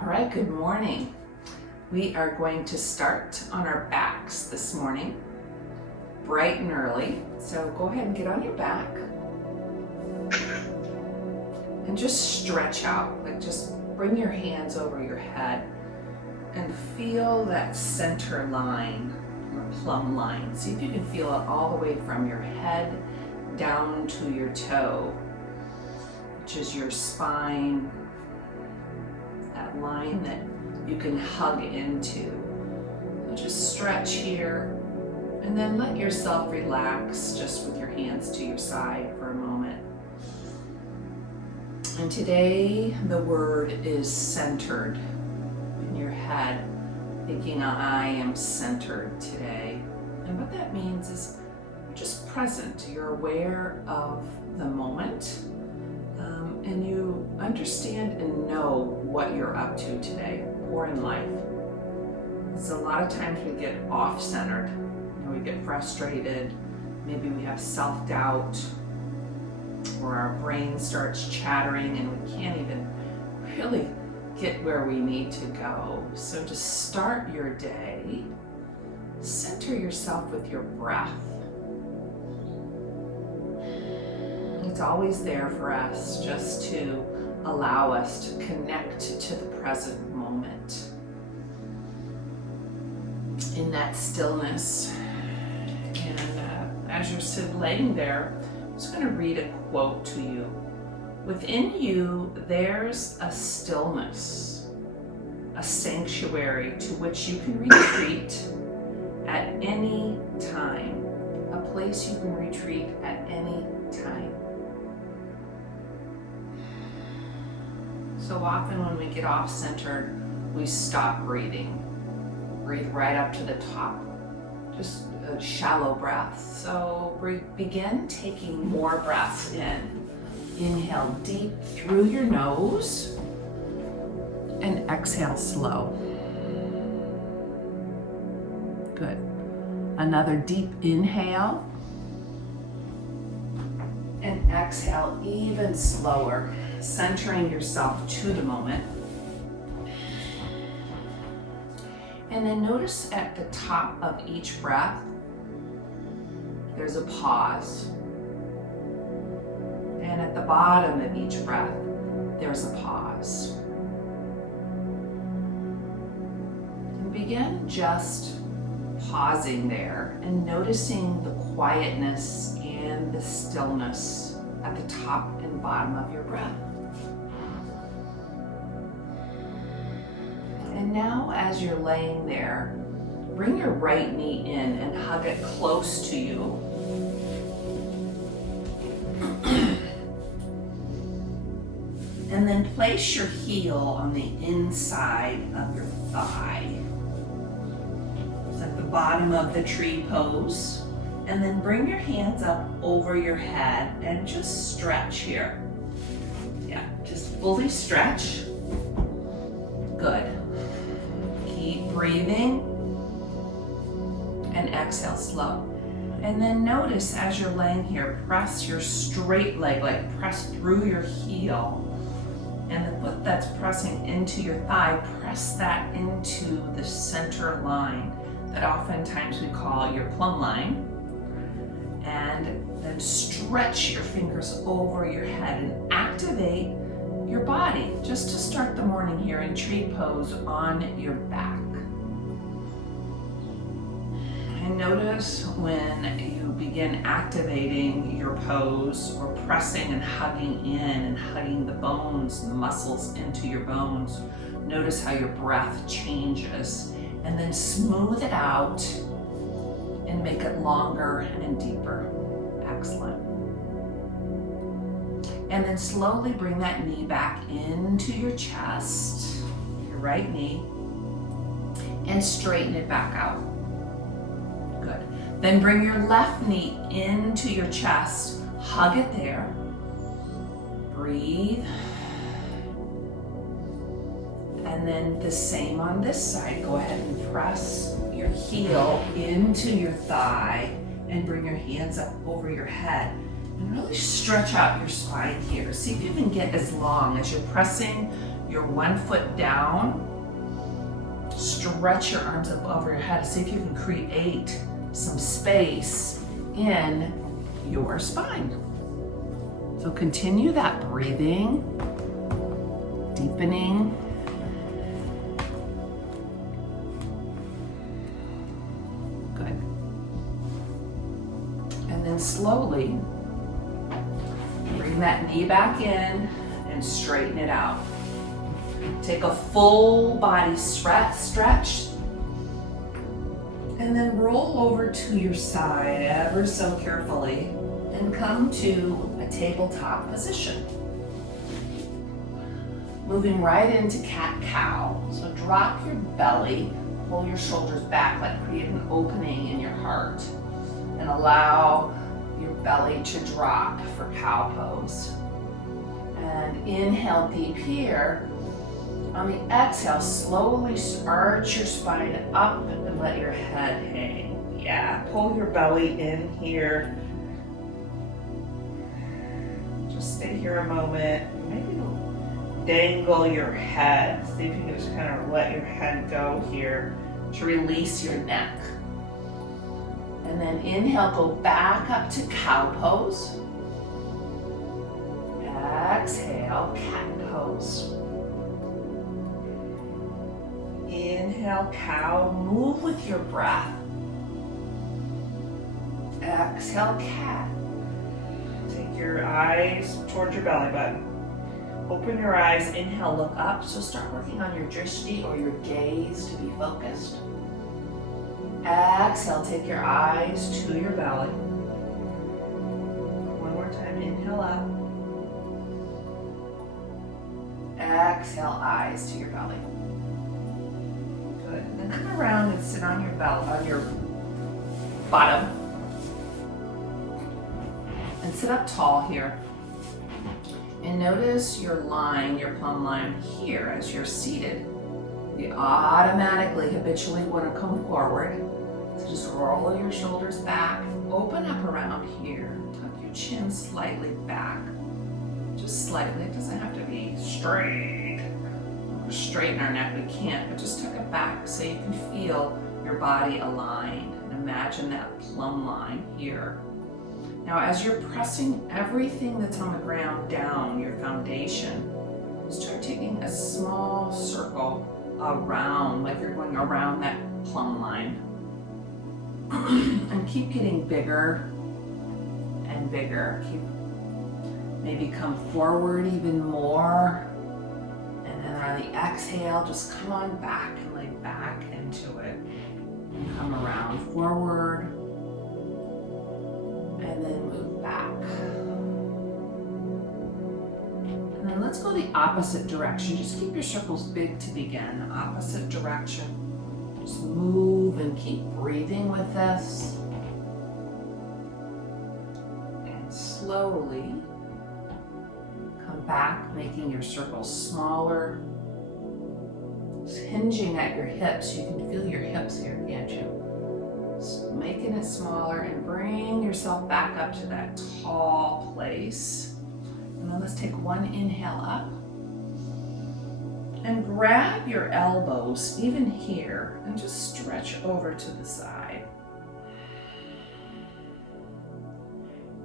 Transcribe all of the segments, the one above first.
All right, good morning. We are going to start on our backs this morning, bright and early. So go ahead and get on your back and just stretch out. Like just bring your hands over your head and feel that center line or plumb line. See if you can feel it all the way from your head down to your toe, which is your spine, that line that you can hug into. So just stretch here and then let yourself relax just with your hands to your side for a moment. And today the word is centered in your head, thinking I am centered today. And what that means is you're just present, you're aware of the moment, and you understand and know what you're up to today or in life. So a lot of times we get off-centered, we get frustrated, maybe we have self-doubt, or our brain starts chattering and we can't even really get where we need to go. So to start your day, center yourself with your breath. It's always there for us just to allow us to connect to the present moment. In that stillness, and as you're laying there, I'm just going to read a quote to you. Within you, there's a stillness, a sanctuary to which you can retreat at any time, a place you can retreat at any time. So often when we get off-centered, we stop breathing. Breathe right up to the top. Just a shallow breath. So begin taking more breaths in. Inhale deep through your nose and exhale slow. Good. Another deep inhale and exhale even slower, centering yourself to the moment. And then notice at the top of each breath, there's a pause. And at the bottom of each breath, there's a pause. And begin just pausing there and noticing the quietness and the stillness at the top and bottom of your breath. And now as you're laying there, bring your right knee in and hug it close to you. And then place your heel on the inside of your thigh. It's at the bottom of the tree pose. And then bring your hands up over your head and just stretch here. Yeah, just fully stretch. Good. Keep breathing and exhale slow. And then notice as you're laying here, press your straight leg, like press through your heel. And the foot that's pressing into your thigh, press that into the center line that oftentimes we call your plumb line. And then stretch your fingers over your head and activate your body just to start the morning here in tree pose on your back. And notice when you begin activating your pose or pressing and hugging in and hugging the bones, the muscles into your bones, notice how your breath changes and then smooth it out and make it longer and deeper. Excellent. And then slowly bring that knee back into your chest, your right knee, and straighten it back out. Good. Then bring your left knee into your chest, hug it there. Breathe. And then the same on this side. Go ahead and press your heel into your thigh and bring your hands up over your head. And really stretch out your spine here. See if you can get as long as you're pressing You're 1 foot down. Stretch your arms up over your head. See if you can create some space in your spine. So continue that breathing, deepening. Good. And then slowly bring that knee back in and straighten it out. Take a full body stretch, and then roll over to your side ever so carefully and come to a tabletop position. Moving right into cat-cow. So drop your belly, pull your shoulders back, like create an opening in your heart, and allow your belly to drop for cow pose. And inhale deep here. On the exhale, slowly arch your spine up and let your head hang. Yeah, pull your belly in here. Just stay here a moment. Maybe dangle your head. See if you can just kind of let your head go here to release your neck. And then inhale, go back up to cow pose. Exhale, cat pose. Inhale, cow, move with your breath. Exhale, cat. Take your eyes towards your belly button. Open your eyes, inhale, look up. So start working on your drishti or your gaze to be focused. Exhale, take your eyes to your belly. One more time, inhale up. Exhale, eyes to your belly. Good. And then come around and sit on your belly, on your bottom. And sit up tall here. And notice your line, your plumb line here as you're seated. You automatically, habitually want to come forward. So just roll your shoulders back, open up around here. Tuck your chin slightly back. Just slightly, it doesn't have to be straight. We're straighten our neck, we can't, but just tuck it back so you can feel your body aligned. And imagine that plumb line here. Now as you're pressing everything that's on the ground down, your foundation, start taking a small circle around, like you're going around that plumb line. And keep getting bigger and bigger. Maybe come forward even more. And then on the exhale, just come on back and lay back into it. And come around forward. And then move back. And then let's go the opposite direction. Just keep your circles big to begin. Opposite direction. Just move and keep breathing with this. And slowly come back, making your circles smaller. Just hinging at your hips. You can feel your hips here, can't you? Just making it smaller and bring yourself back up to that tall place. And then let's take one inhale up. And grab your elbows, even here, and just stretch over to the side.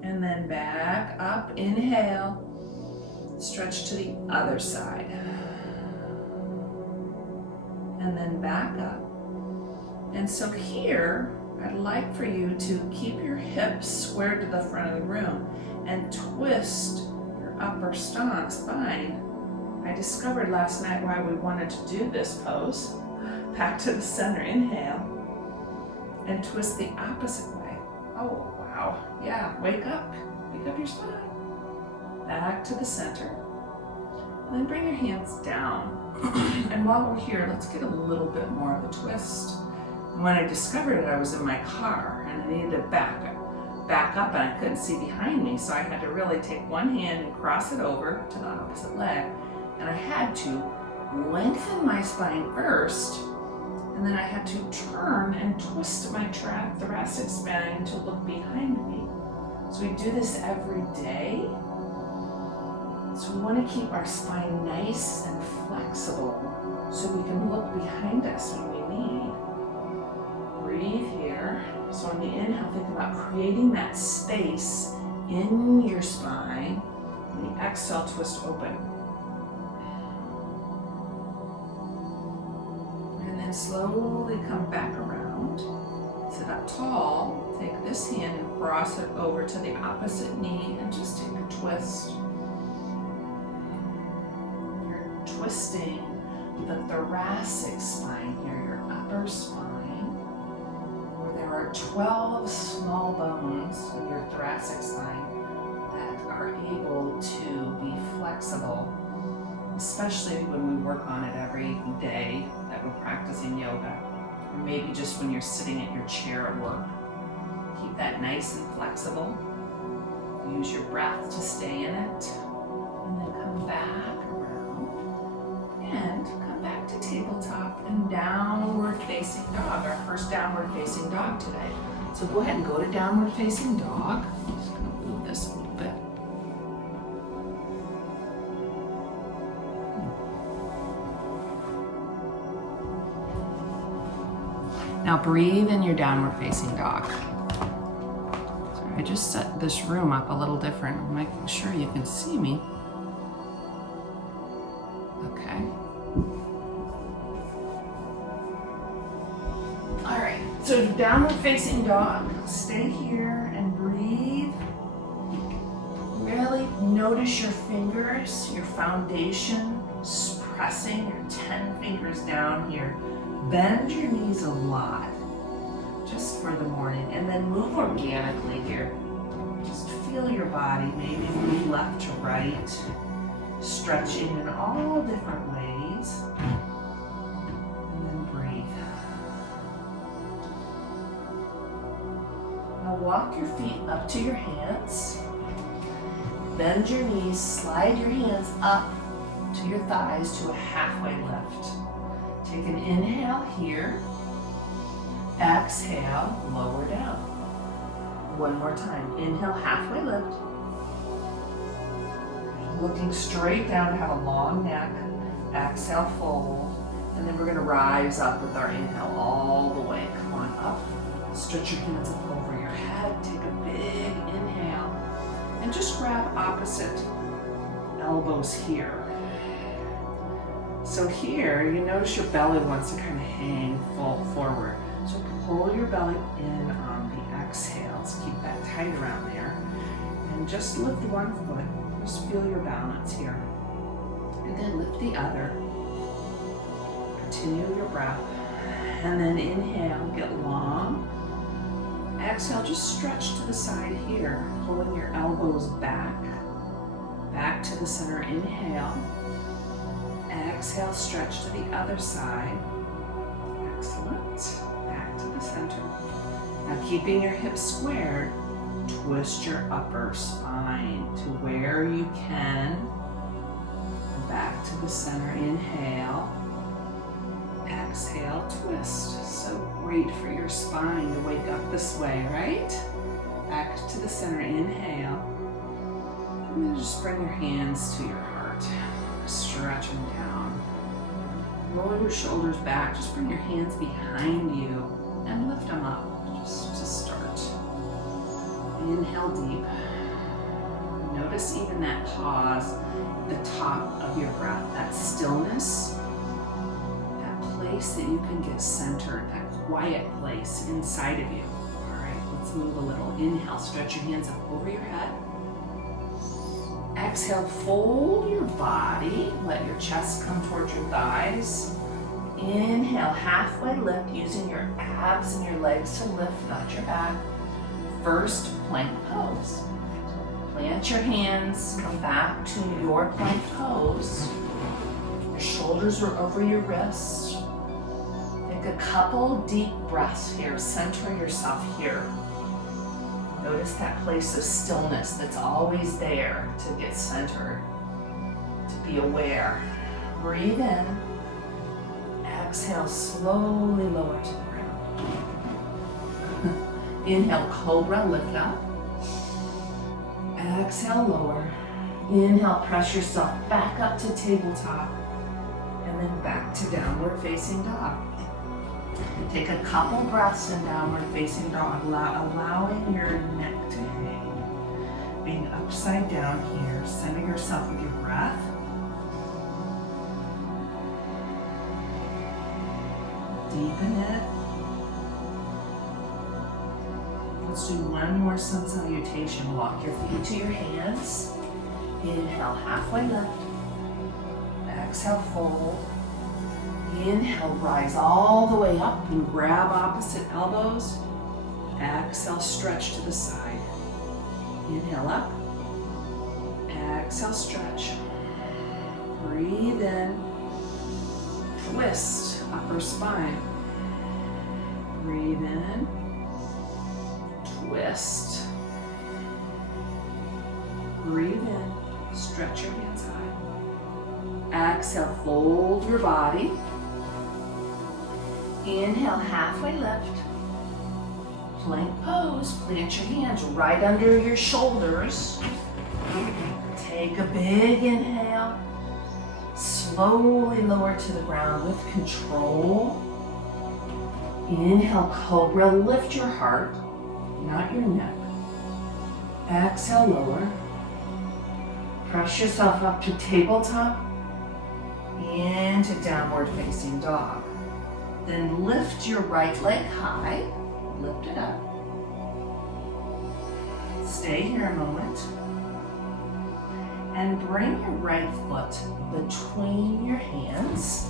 And then back up, inhale, stretch to the other side. And then back up. And so here, I'd like for you to keep your hips squared to the front of the room and twist your upper spine. I discovered last night why we wanted to do this pose. Back to the center, inhale, and twist the opposite way. Oh, wow. Yeah, wake up your spine. Back to the center. And then bring your hands down. And while we're here, let's get a little bit more of a twist. And when I discovered it, I was in my car and I needed to back up and I couldn't see behind me. So I had to really take one hand and cross it over to the opposite leg. And I had to lengthen my spine first, and then I had to turn and twist my thoracic spine to look behind me. So we do this every day. So we want to keep our spine nice and flexible so we can look behind us when we need. Breathe here. So on the inhale, think about creating that space in your spine. On the exhale, twist open. And then slowly come back around. Sit up tall. Take this hand and cross it over to the opposite knee and just take a twist. You're twisting the thoracic spine here, your upper spine, where there are 12 small bones in your thoracic spine that are able to be flexible, especially when we work on it every day that we're practicing yoga, or maybe just when you're sitting at your chair at work. Keep that nice and flexible. Use your breath to stay in it, and then come back around, and come back to tabletop and downward facing dog, our first downward facing dog today. So go ahead and go to downward facing dog. I'm just gonna move this a little bit. Now breathe in your downward facing dog. Sorry, I just set this room up a little different. I'm making sure you can see me. Okay. All right, so downward facing dog. Stay here and breathe. Really notice your fingers, your foundation, pressing your 10 fingers down here. Bend your knees a lot, just for the morning, and then move organically here. Just feel your body, maybe move left to right, stretching in all different ways, and then breathe. Now walk your feet up to your hands, bend your knees, slide your hands up to your thighs to a halfway lift. Take an inhale here, exhale, lower down. One more time, inhale, halfway lift. Looking straight down to have a long neck, exhale, fold. And then we're gonna rise up with our inhale all the way. Come on up, stretch your hands up over your head, take a big inhale, and just grab opposite elbows here. So here, you notice your belly wants to kind of hang forward. So pull your belly in on the exhales. Keep that tight around there. And just lift one foot. Just feel your balance here. And then lift the other. Continue your breath. And then inhale, get long. Exhale, just stretch to the side here. Pulling your elbows back. Back to the center, inhale. Exhale, stretch to the other side. Excellent. Back to the center. Now keeping your hips squared, twist your upper spine to where you can. Back to the center, inhale. Exhale, twist. So great for your spine to wake up this way, right? Back to the center, inhale. And then just bring your hands to your heart. Stretch them down. Roll your shoulders back. Just bring your hands behind you and lift them up just to start. Inhale deep. Notice even that pause, the top of your breath, that stillness, that place that you can get centered, that quiet place inside of you. All right, let's move a little. Inhale, stretch your hands up over your head. Exhale, fold your body. Let your chest come towards your thighs. Inhale, halfway lift, using your abs and your legs to lift, not your back. First plank pose. Plant your hands, come back to your plank pose. Your shoulders are over your wrists. Take a couple deep breaths here. Center yourself here. Notice that place of stillness that's always there to get centered, to be aware. Breathe in. Exhale, slowly lower to the ground. Inhale, cobra, lift up. Exhale, lower. Inhale, press yourself back up to tabletop, and then back to downward facing dog. Take a couple breaths in downward facing dog, allowing your neck to hang. Being upside down here, center yourself with your breath. Deepen it. Let's do one more sun salutation. Walk your feet to your hands. Inhale, halfway lift. Exhale, fold. Inhale, rise all the way up and grab opposite elbows. Exhale, stretch to the side. Inhale up. Exhale, stretch. Breathe in. Twist, upper spine. Breathe in. Twist. Breathe in. Stretch your hands high. Exhale, fold your body. Inhale, halfway lift. Plank pose. Plant your hands right under your shoulders. Take a big inhale. Slowly lower to the ground with control. Inhale, cobra. Lift your heart, not your neck. Exhale, lower. Press yourself up to tabletop. Into downward facing dog. Then lift your right leg high. Lift it up. Stay here a moment. And bring your right foot between your hands.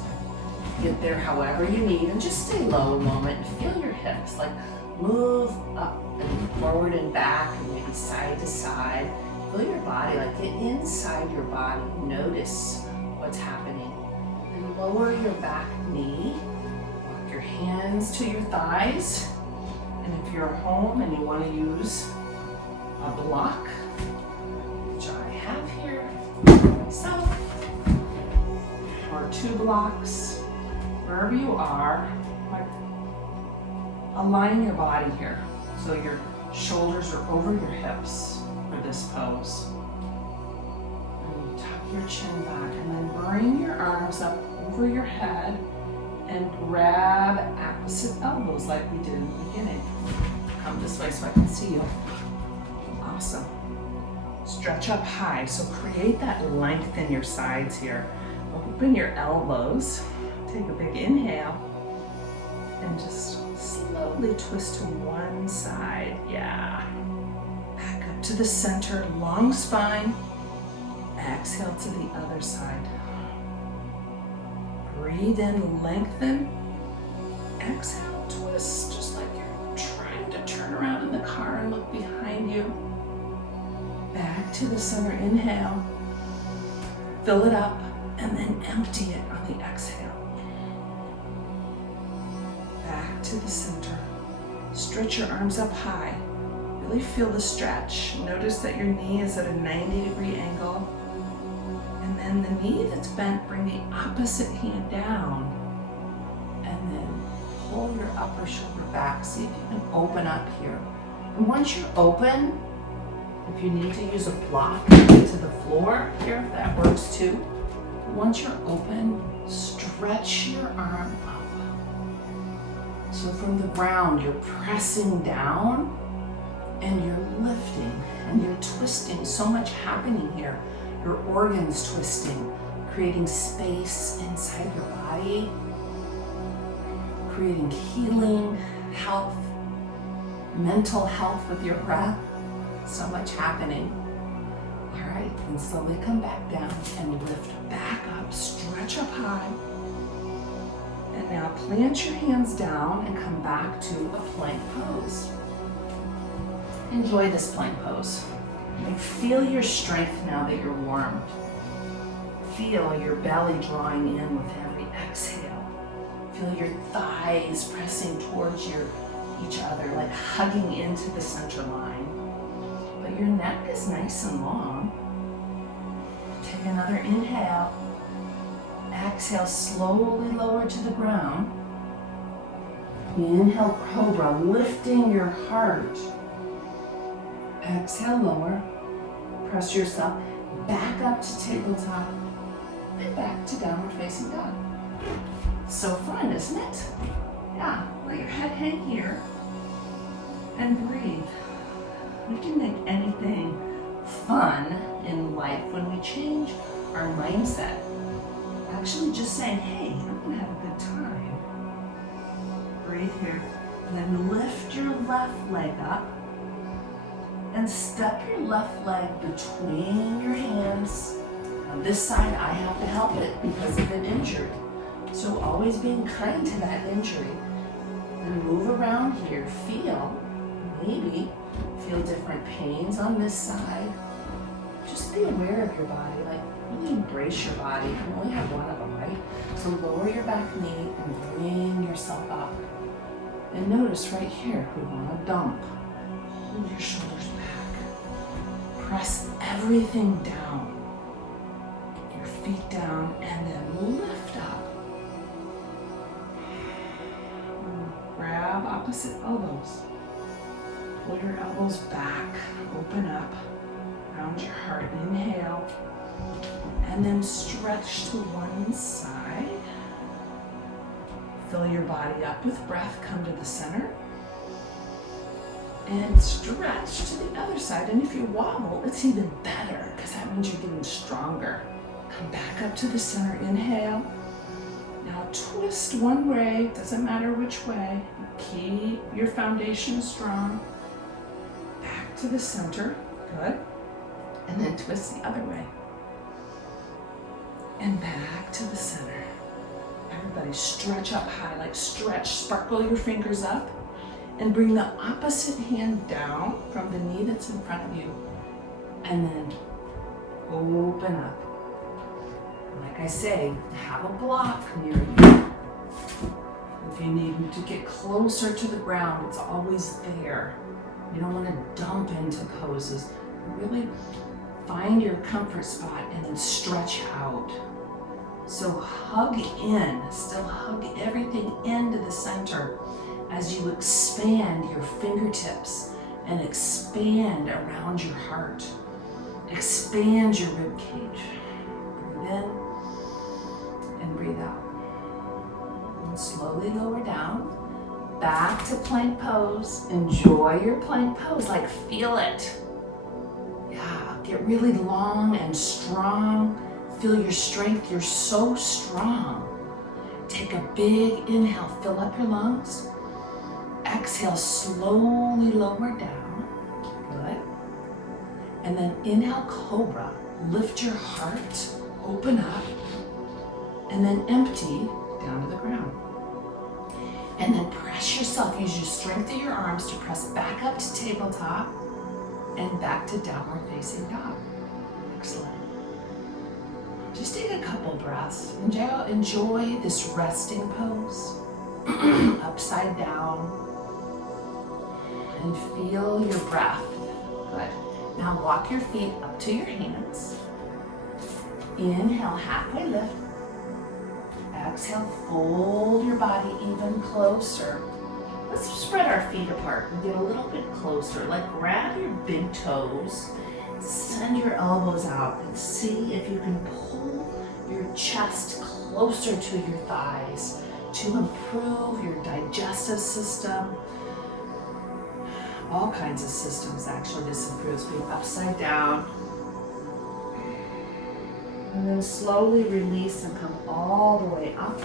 Get there however you need, and just stay low a moment. Feel your hips, like move up and forward and back, and maybe side to side. Feel your body, like get inside your body. Notice what's happening. And lower your back knee. Walk your hands to your thighs. And if you're at home and you want to use a block, which I have here myself, or 2 blocks, wherever you are, like align your body here so your shoulders are over your hips for this pose. And tuck your chin back, and then bring your arms up over your head and grab opposite elbows like we did in the beginning. Come this way so I can see you. Awesome. Stretch up high, so create that length in your sides here. Open your elbows, take a big inhale, and just slowly twist to one side. Yeah. Back up to the center, long spine. Exhale to the other side. Breathe in, lengthen. Exhale, twist, just like you're trying to turn around in the car and look behind you. Back to the center, inhale. Fill it up, and then empty it on the exhale. Back to the center. Stretch your arms up high. Really feel the stretch. Notice that your knee is at a 90-degree angle. And then the knee that's bent, bring the opposite hand down. And then pull your upper shoulder back. See if you can open up here. And once you're open, if you need to use a block to the floor here, if that works too. Once you're open, stretch your arm up. So from the ground, you're pressing down and you're lifting and you're twisting. So much happening here. Your organs twisting, creating space inside your body, creating healing, health, mental health with your breath. So much happening. All right, and slowly come back down and lift back up, stretch up high. And now plant your hands down and come back to a plank pose. Enjoy this plank pose. And feel your strength now that you're warmed. Feel your belly drawing in with every exhale. Feel your thighs pressing towards each other, like hugging into the center line. But your neck is nice and long. Take another inhale. Exhale, slowly lower to the ground. Inhale, cobra, lifting your heart. Exhale, lower. Press yourself back up to tabletop, and back to downward facing dog. So fun, isn't it? Yeah, let your head hang here and breathe. We can make anything fun in life when we change our mindset. Actually just saying, hey, I'm gonna have a good time. Breathe here. And then lift your left leg up and step your left leg between your hands. On this side, I have to help it because of an injury. So always being kind to that injury. And move around here. Maybe feel different pains on this side. Just be aware of your body, like really embrace your body. You only have one of them, right? So lower your back knee and bring yourself up. And notice right here, we want to dump. Hold your shoulders back. Press everything down. Your feet down and then lift up. Grab opposite elbows. Pull your elbows back, open up, round your heart, inhale, and then stretch to one side. Fill your body up with breath, come to the center, and stretch to the other side. And if you wobble, it's even better because that means you're getting stronger. Come back up to the center, inhale. Now twist one way, doesn't matter which way. Keep your foundation strong. Back to the center, good. And then twist the other way. And back to the center. Everybody stretch up high, like stretch, sparkle your fingers up. And bring the opposite hand down from the knee that's in front of you. And then open up. Like I say, have a block near you. If you need to get closer to the ground, it's always there. You don't want to dump into poses. Really find your comfort spot and then stretch out. So hug in, still hug everything into the center as you expand your fingertips and expand around your heart. Expand your rib cage. Breathe in and breathe out. And slowly lower down. Back to plank pose. Enjoy your plank pose, like feel it. Yeah, get really long and strong. Feel your strength, you're so strong. Take a big inhale, fill up your lungs. Exhale, slowly lower down. Good. And then inhale, cobra. Lift your heart, open up, and then empty down to the ground. And then press yourself, use your strength of your arms to press back up to tabletop and back to downward facing dog. Excellent. Just take a couple breaths. Enjoy this resting pose, upside down, and feel your breath. Good. Now walk your feet up to your hands. Inhale, halfway lift. Exhale, fold your body even closer. Let's spread our feet apart and get a little bit closer. Like grab your big toes, send your elbows out, and see if you can pull your chest closer to your thighs to improve your digestive system. All kinds of systems actually this improves. Being upside down. And then slowly release and come all the way up.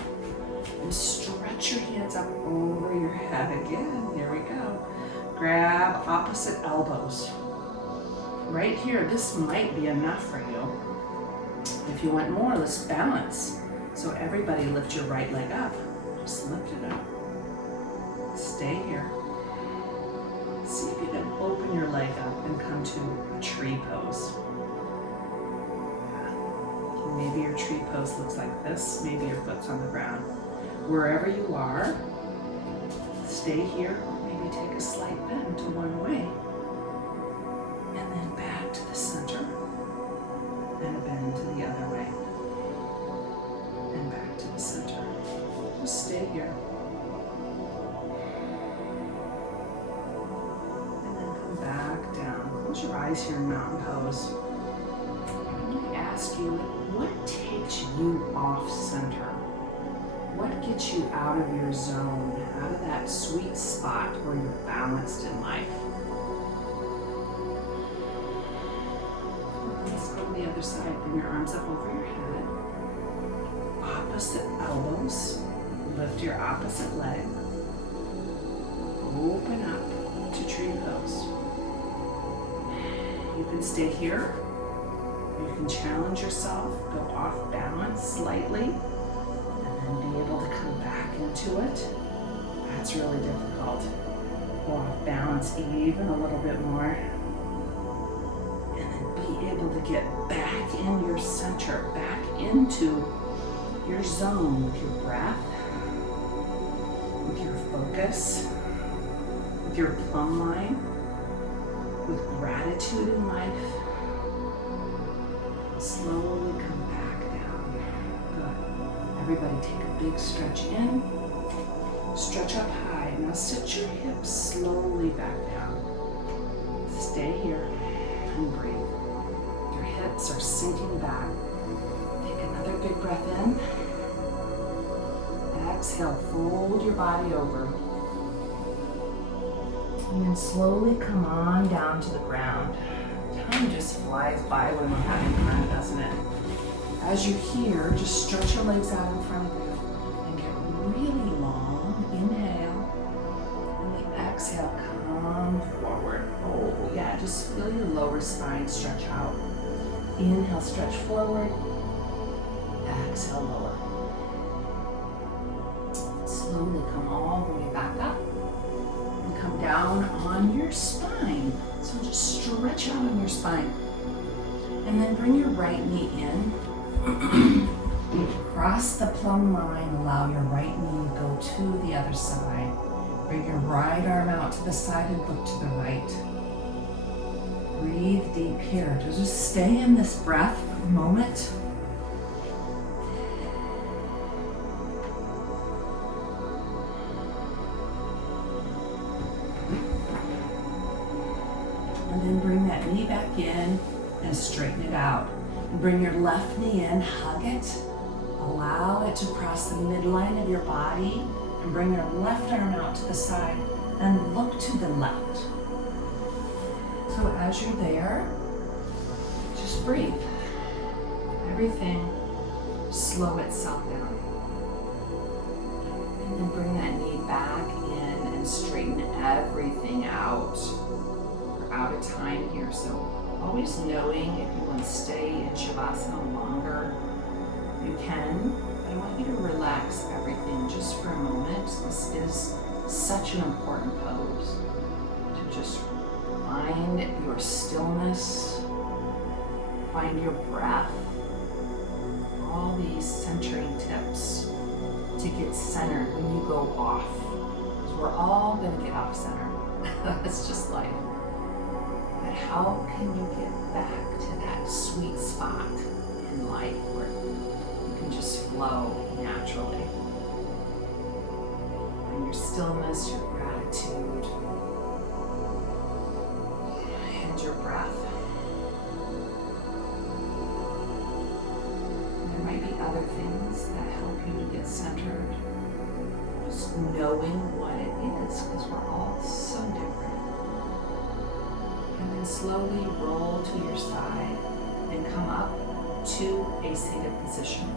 And stretch your hands up over your head again. Here we go. Grab opposite elbows. Right here, this might be enough for you. If you want more, let's balance. So everybody lift your right leg up. Just lift it up. Stay here. See if you can open your leg up and come to a tree pose. Maybe your tree pose looks like this. Maybe your foot's on the ground. Wherever you are, stay here. Maybe take a slight bend to one way. And then back to the center. And a bend to the other way. And back to the center. Just stay here. And then come back down. Close your eyes here in mountain pose. ask you, what takes you off center? What gets you out of your zone, out of that sweet spot where you're balanced in life? Let's go to the other side. Bring your arms up over your head. Opposite elbows. Lift your opposite leg. Open up to tree pose. You can stay here. You can challenge yourself, go off balance slightly, and then be able to come back into it. That's really difficult. Go off balance even a little bit more. And then be able to get back in your center, back into your zone with your breath, with your focus, with your plumb line, with gratitude in life. Slowly come back down. Good. Everybody take a big stretch in. Stretch up high. Now sit your hips slowly back down. Stay here and breathe. Your hips are sinking back. Take another big breath in. Exhale, fold your body over. And then slowly come on down to the ground. Time just flies by when we're having fun, doesn't it? As you're here, just stretch your legs out in front of you and get really long. Inhale. And the exhale, come forward. Oh, yeah, just feel your lower spine stretch out. Inhale, stretch forward. Exhale, lower. Slowly come all the way back up. Come down on your spine. So just stretch out on your spine. And then bring your right knee in. Cross the plumb line. Allow your right knee to go to the other side. Bring your right arm out to the side and look to the right. Breathe deep here. Just stay in this breath for a moment. And then bring that knee back in and straighten it out. And bring your left knee in, hug it. Allow it to cross the midline of your body. And bring your left arm out to the side and look to the left. So as you're there, just breathe. Everything slow itself down. And then bring that knee back in and straighten everything out. Out of time here, so always knowing if you want to stay in Shavasana longer, you can, but I want you to relax everything just for a moment. This is such an important pose to just find your stillness, find your breath, all these centering tips to get centered when you go off, because we're all going to get off center. That's just life. But how can you get back to that sweet spot in life where you can just flow naturally? And your stillness, your gratitude, and your breath. There might be other things that help you to get centered. Just knowing what it is, because we're all so different. And then slowly roll to your side and come up to a seated position.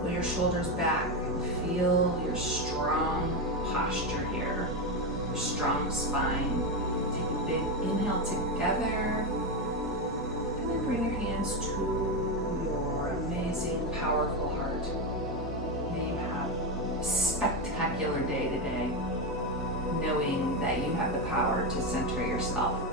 Pull your shoulders back and feel your strong posture here, your strong spine. Take a big inhale together and then bring your hands to your amazing, powerful heart. May you have a spectacular day today, knowing that you have the power to center yourself.